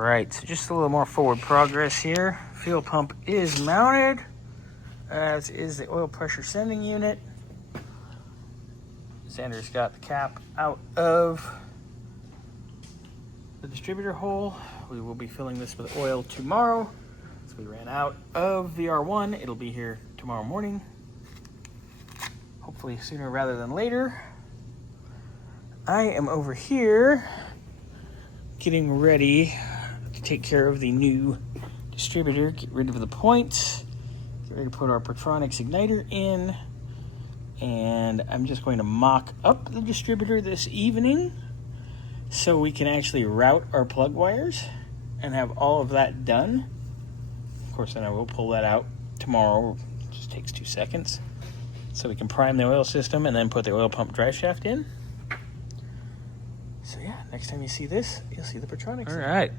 Alright, so just a little more forward progress here. Fuel pump is mounted, as is the oil pressure sending unit. Xander's got the cap out of the distributor hole. We will be filling this with oil tomorrow. So we ran out of VR1. It'll be here tomorrow morning. Hopefully sooner rather than later. I am over here getting ready to take care of the new distributor, get rid of the points, get ready to put our Pertronix igniter in, and I'm just going to mock up the distributor this evening so we can actually route our plug wires and have all of that done. Of course, then I will pull that out tomorrow. It just takes 2 seconds. So we can prime the oil system and then put the oil pump drive shaft in. So yeah, next time you see this, you'll see the Pertronix. All right,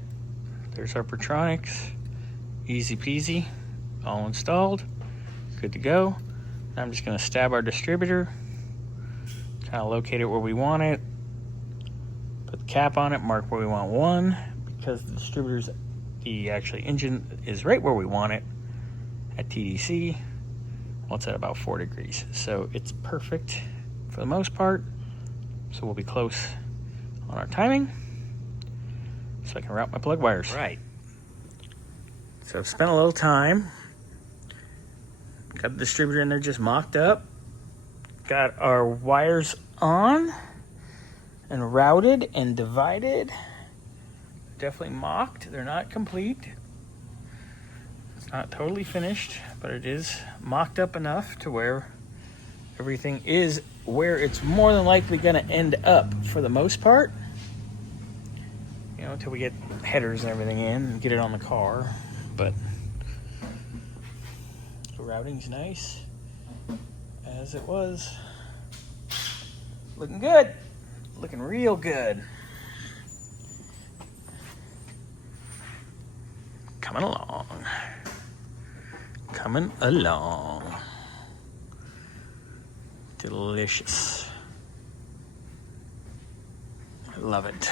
there's our Pertronix. Easy peasy, all installed, good to go. Now I'm just gonna stab our distributor, kind of locate it where we want it, put the cap on it, mark where we want 1, because the distributor's, the actually engine is right where we want it at TDC. Well, it's at about 4 degrees, so it's perfect for the most part. So we'll be close on our timing, so I can route my plug wires. Right. So I've spent a little time. Got the distributor in there just mocked up. Got our wires on and routed and divided. Definitely mocked. They're not complete. It's not totally finished, but it is mocked up enough to where everything is where it's more than likely going to end up for the most part. You know, until we get headers and everything in and get it on the car. But the routing's nice, as it was. Looking good. Looking real good. Coming along. Coming along. Delicious. I love it.